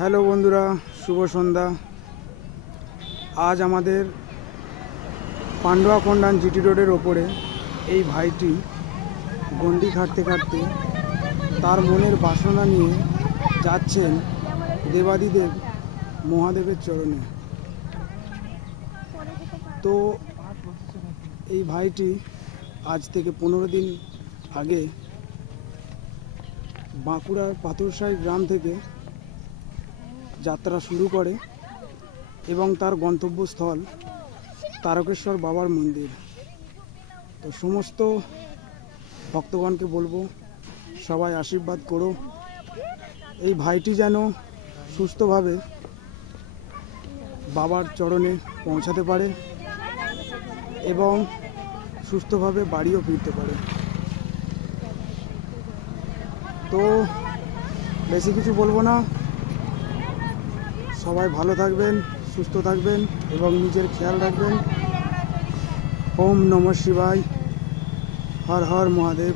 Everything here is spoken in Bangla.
হ্যালো বন্ধুরা, শুভ সন্ধ্যা। আজ আমাদের পান্ডুয়া কন্ডান জিটি রোডের ওপরে এই ভাইটি গন্ডি খাটতে খাটতে তার মনের বাসনা নিয়ে যাচ্ছেন দেবাদিদেব মহাদেবের চরণে। তো এই ভাইটি আজ থেকে 15 দিন আগে বাঁকুড়ার পাথরসাই গ্রাম থেকে যাত্রা শুরু করে এবং তার গন্তব্যস্থল তারকেশ্বর বাবার মন্দির। তো সমস্ত ভক্তগণকে বলবো, সবাই আশীর্বাদ করো এই ভাইটি যেন সুস্থভাবে বাবার চরণে পৌঁছাতে পারে এবং সুস্থভাবে বাড়িও ফিরতে পারে। তো বেশি কিছু বলবো না, সবাই ভালো থাকবেন, সুস্থ থাকবেন এবং নিজের খেয়াল রাখবেন। ওম নমঃ শিবায়, হর হর মহাদেব।